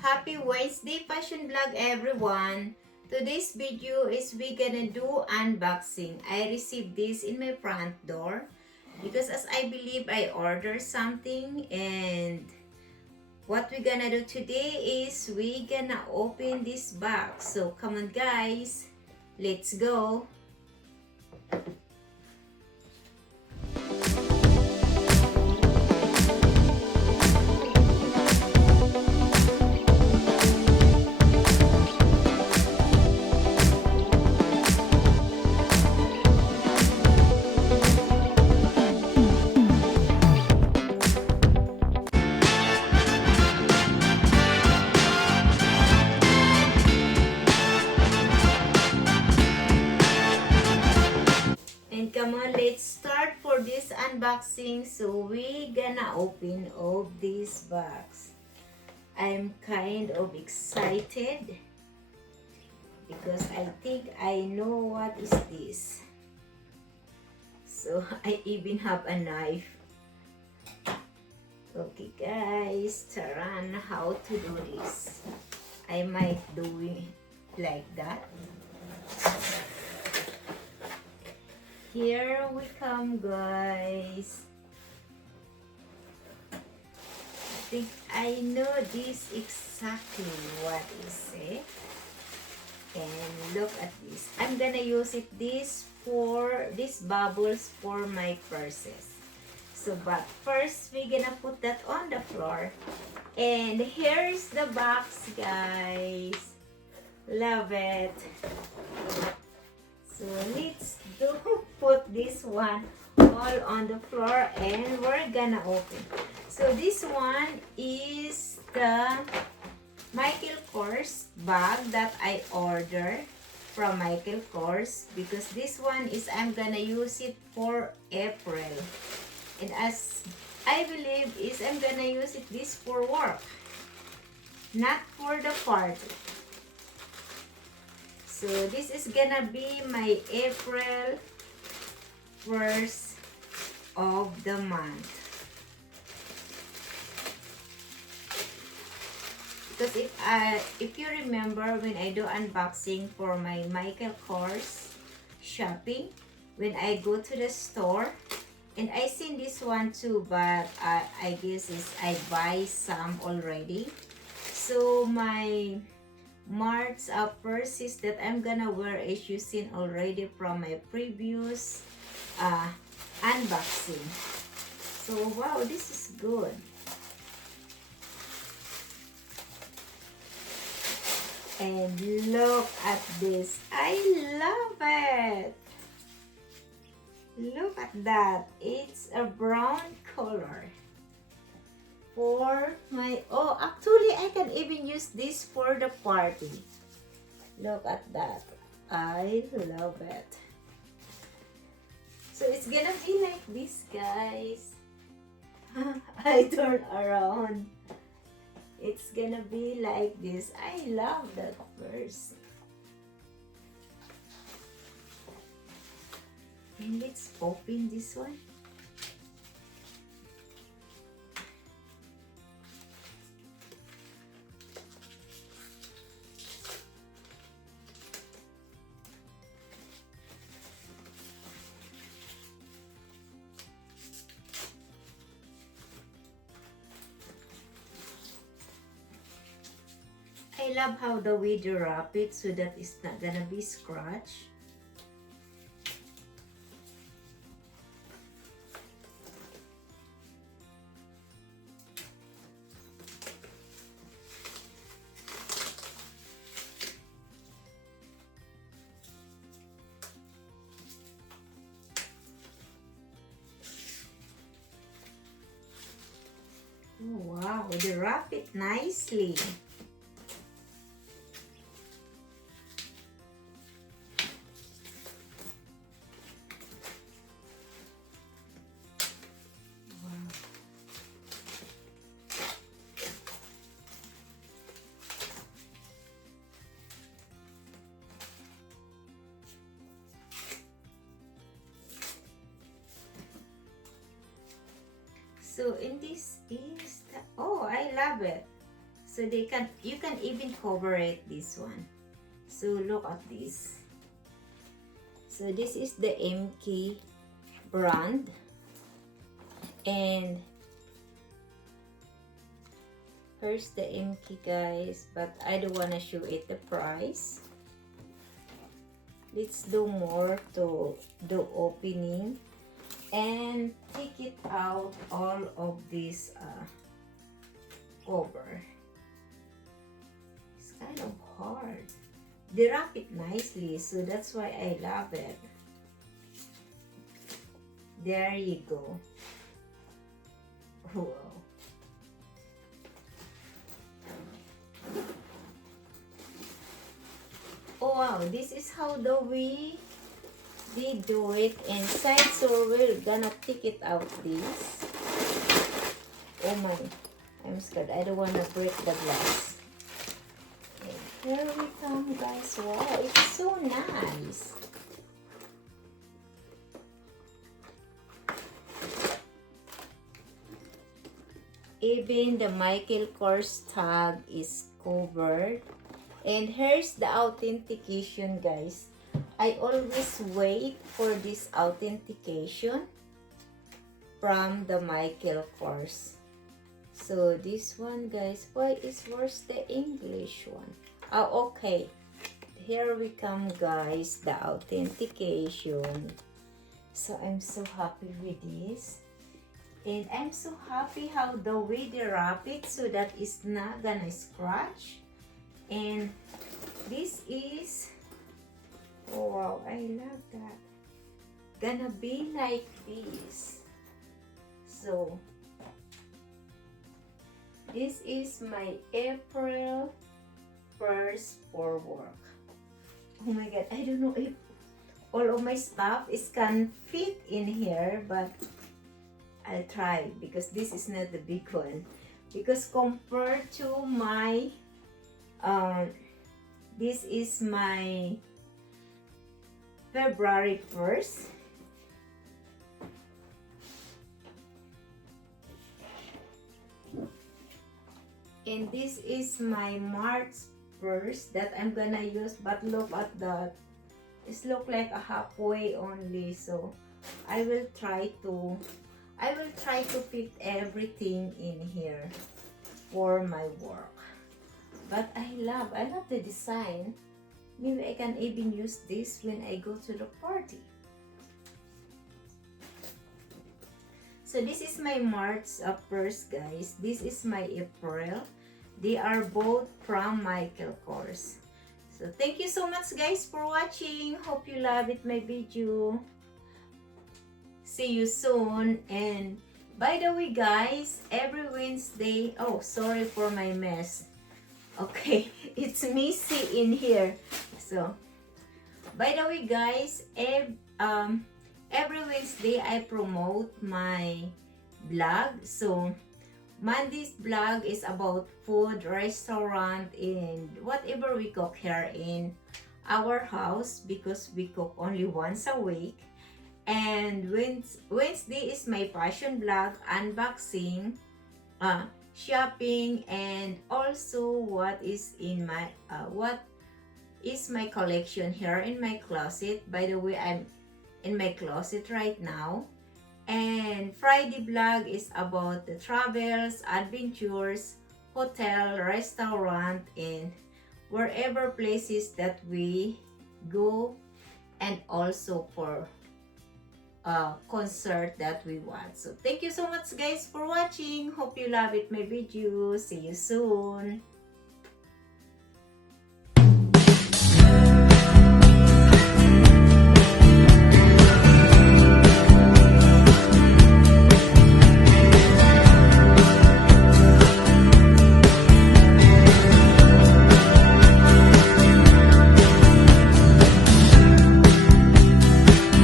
Happy Wednesday fashion vlog everyone. Today's video is we gonna do unboxing. I received this in my front door because as I believe I ordered something, and what we gonna do today is we gonna open this box. So come on guys, let's go. And come on, let's start for this unboxing. So we gonna open all this box. I'm kind of excited because I think I know what is this. So I even have a knife. Okay guys, taran, how to do this. I might do it like that. Here we come guys. I think I know this exactly what is it. And look at this. I'm gonna use this for these bubbles for my purses. So but first we're gonna put that on the floor. And here's the box guys. Love it. So let's put this one all on the floor and we're gonna open. So this one is the Micheal Kors bag that I ordered from Micheal Kors, because this one is I'm gonna use it for April. And as I believe is I'm gonna use this for work, not for the party. So this is gonna be my April 1st of the month. Because if you remember when I do unboxing for my Micheal Kors shopping, when I go to the store, and I seen this one too, but I guess I buy some already. So my March purses that I'm gonna wear is you seen already from my previous unboxing. So wow, this is good. And look at this. I love it. Look at that. It's a brown color. For my, oh, actually I can even use this for the party. Look at that. I love it. So it's gonna be like this guys. I turn around. It's gonna be like this. I love that first. And let's open this one. I love how the way they wrap it so that it's not gonna be scratched. Oh, wow, they wrap it nicely. So in this is the, oh, I love it. So you can even cover it, this one. So look at this. So this is the MK brand, and here's the MK, guys, but I don't want to show it the price. Let's do more to the opening and take it out all of this cover. It's kind of hard. They wrap it nicely, so that's why I love it. There you go. Wow. Oh wow, this is how we do it inside. So we're gonna take it out this. Oh my, I'm scared. I don't wanna break the glass. Okay, here we come, guys. Wow, it's so nice. Even the Micheal Kors tag is covered. And here's the authentication, guys. I always wait for this authentication from the Micheal Kors. So this one, guys, where's the English one? Oh, okay. Here we come, guys, the authentication. So I'm so happy with this. And I'm so happy how the way they wrap it so that it's not gonna scratch. And this is, oh wow, I love that. Gonna be like this. So this is my April 1st for work. Oh my god, I don't know if all of my stuff can fit in here, but I'll try because this is not the big one. Because compared to my this is my February 1st. And this is my March 1st that I'm gonna use, but look at that. It's look like a halfway only, so I will try to fit everything in here for my work. But I love the design. Maybe I can even use this when I go to the party. So this is my March 1st, guys. This is my April. They are both from Micheal Kors. So thank you so much, guys, for watching. Hope you love it, my video. See you soon. And by the way, guys, every Wednesday, oh, sorry for my mess. Okay, it's messy in here. So, by the way, guys, every Wednesday I promote my vlog. So, Monday's vlog is about food, restaurant, and whatever we cook here in our house because we cook only once a week. And Wednesday is my fashion vlog, unboxing, shopping, and also what is my collection here in my closet. By the way, I'm in my closet right now. And Friday vlog is about the travels, adventures, hotel, restaurant, and wherever places that we go, and also for concert that we want. So thank you so much, guys, for watching. Hope you love it, my video. See you soon.